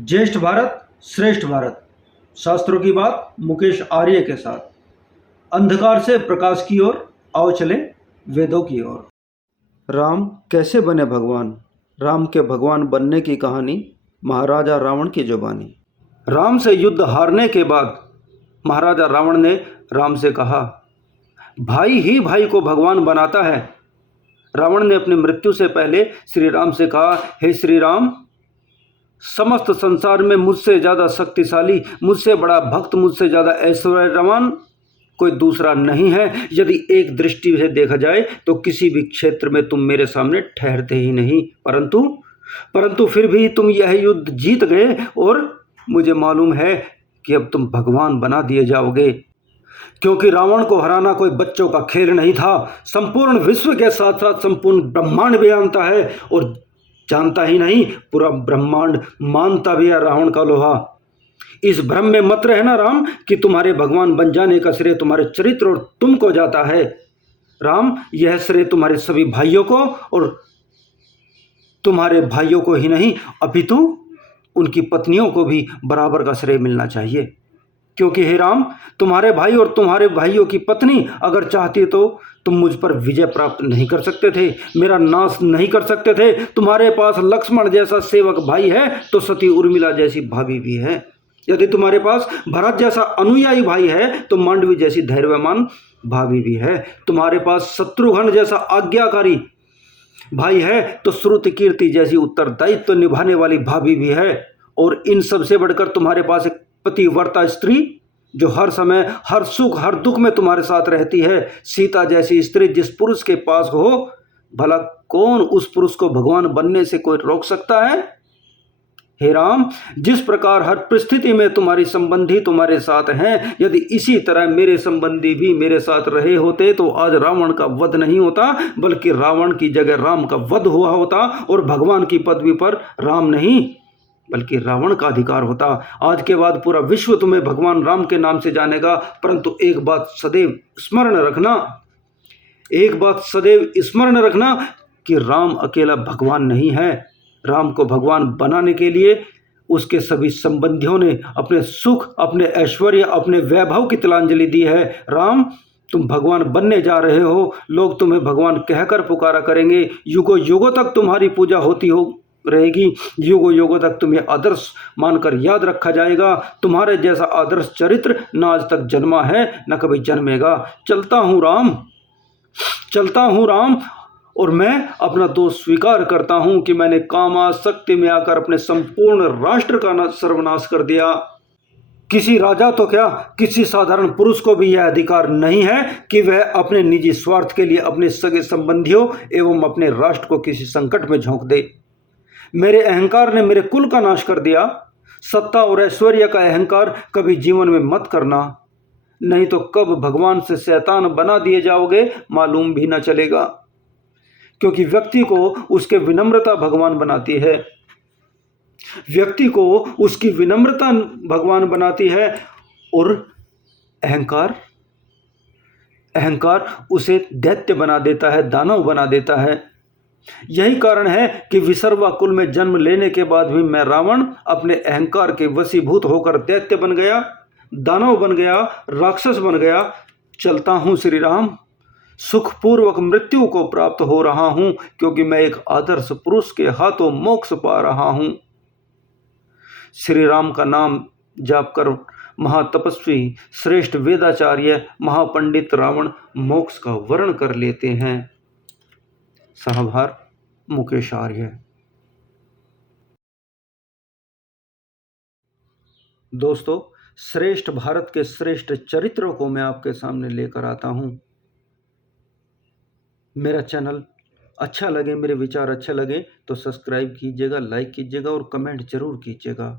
ज्येष्ठ भारत श्रेष्ठ भारत। शास्त्रों की बात मुकेश आर्य के साथ। अंधकार से प्रकाश की ओर आओ चले वेदों की ओर। राम कैसे बने भगवान। राम के भगवान बनने की कहानी महाराजा रावण की जुबानी। राम से युद्ध हारने के बाद महाराजा रावण ने राम से कहा, भाई ही भाई को भगवान बनाता है। रावण ने अपनी मृत्यु से पहले श्री राम से कहा, हे श्री राम, समस्त संसार में मुझसे ज़्यादा शक्तिशाली, मुझसे बड़ा भक्त, मुझसे ज़्यादा ऐश्वर्यवान कोई दूसरा नहीं है। यदि एक दृष्टि से देखा जाए तो किसी भी क्षेत्र में तुम मेरे सामने ठहरते ही नहीं, परंतु फिर भी तुम यह युद्ध जीत गए और मुझे मालूम है कि अब तुम भगवान बना दिए जाओगे, क्योंकि रावण को हराना कोई बच्चों का खेल नहीं था। संपूर्ण विश्व के साथ साथ संपूर्ण ब्रह्मांड भी जानता है, और जानता ही नहीं, पूरा ब्रह्मांड मानता भी है रावण का लोहा। इस भ्रम में मत रहना राम कि तुम्हारे भगवान बन जाने का श्रेय तुम्हारे चरित्र और तुमको जाता है। राम, यह श्रेय तुम्हारे सभी भाइयों को, और तुम्हारे भाइयों को ही नहीं अपितु उनकी पत्नियों को भी बराबर का श्रेय मिलना चाहिए। क्योंकि हे राम, तुम्हारे भाई और तुम्हारे भाइयों की पत्नी अगर चाहती तो तुम मुझ पर विजय प्राप्त नहीं कर सकते थे, मेरा नाश नहीं कर सकते थे। तुम्हारे पास लक्ष्मण जैसा सेवक भाई है तो सती उर्मिला जैसी भाभी भी है। यदि तुम्हारे पास भरत जैसा अनुयायी भाई है तो मांडवी जैसी धैर्यवान भाभी भी है। तुम्हारे पास शत्रुघ्न जैसा आज्ञाकारी भाई है तो श्रुति कीर्ति जैसी उत्तरदायित्व निभाने वाली भाभी भी है। और इन सबसे बढ़कर तुम्हारे पास एक पतिव्रता स्त्री जो हर समय, हर सुख, हर दुख में तुम्हारे साथ रहती है। सीता जैसी स्त्री जिस पुरुष के पास हो, भला कौन उस पुरुष को भगवान बनने से कोई रोक सकता है। हे राम, जिस प्रकार हर परिस्थिति में तुम्हारी संबंधी तुम्हारे साथ हैं, यदि इसी तरह मेरे संबंधी भी मेरे साथ रहे होते तो आज रावण का वध नहीं होता, बल्कि रावण की जगह राम का वध हुआ होता, और भगवान की पदवी पर राम नहीं बल्कि रावण का अधिकार होता। आज के बाद पूरा विश्व तुम्हें भगवान राम के नाम से जानेगा, परंतु एक बात सदैव स्मरण रखना कि राम अकेला भगवान नहीं है। राम को भगवान बनाने के लिए उसके सभी संबंधियों ने अपने सुख, अपने ऐश्वर्य, अपने वैभव की तिलांजलि दी है। राम, तुम भगवान बनने जा रहे हो, लोग तुम्हें भगवान कहकर पुकारा करेंगे, युगों युगों तक तुम्हारी पूजा होती रहेगी, युगों युगों तक तुम्हें आदर्श मानकर याद रखा जाएगा। तुम्हारे जैसा आदर्श चरित्र न आज तक जन्मा है, न कभी जन्मेगा। चलता हूँ राम, और मैं अपना दोष स्वीकार करता हूं कि मैंने कामासक्ति में आकर अपने संपूर्ण राष्ट्र का सर्वनाश कर दिया। किसी राजा तो क्या, किसी साधारण पुरुष को भी यह अधिकार नहीं है कि वह अपने निजी स्वार्थ के लिए अपने सगे संबंधियों एवं अपने राष्ट्र को किसी संकट में झोंक दे। मेरे अहंकार ने मेरे कुल का नाश कर दिया। सत्ता और ऐश्वर्य का अहंकार कभी जीवन में मत करना, नहीं तो कब भगवान से शैतान बना दिए जाओगे मालूम भी न चलेगा। क्योंकि व्यक्ति को उसके विनम्रता भगवान बनाती है, व्यक्ति को उसकी विनम्रता भगवान बनाती है, और अहंकार उसे दैत्य बना देता है, दानव बना देता है। यही कारण है कि विसर्वा कुल में जन्म लेने के बाद भी मैं रावण अपने अहंकार के वशीभूत होकर दैत्य बन गया, दानव बन गया, राक्षस बन गया। चलता हूँ श्री राम, सुखपूर्वक मृत्यु को प्राप्त हो रहा हूं, क्योंकि मैं एक आदर्श पुरुष के हाथों मोक्ष पा रहा हूं। श्री राम का नाम जाप कर महातपस्वी, श्रेष्ठ वेदाचार्य, महापंडित रावण मोक्ष का वर्ण कर लेते हैं। साहबहार मुकेश आर्य। दोस्तों, श्रेष्ठ भारत के श्रेष्ठ चरित्रों को मैं आपके सामने लेकर आता हूं। मेरा चैनल अच्छा लगे, मेरे विचार अच्छे लगे तो सब्सक्राइब कीजिएगा, लाइक कीजिएगा और कमेंट जरूर कीजिएगा।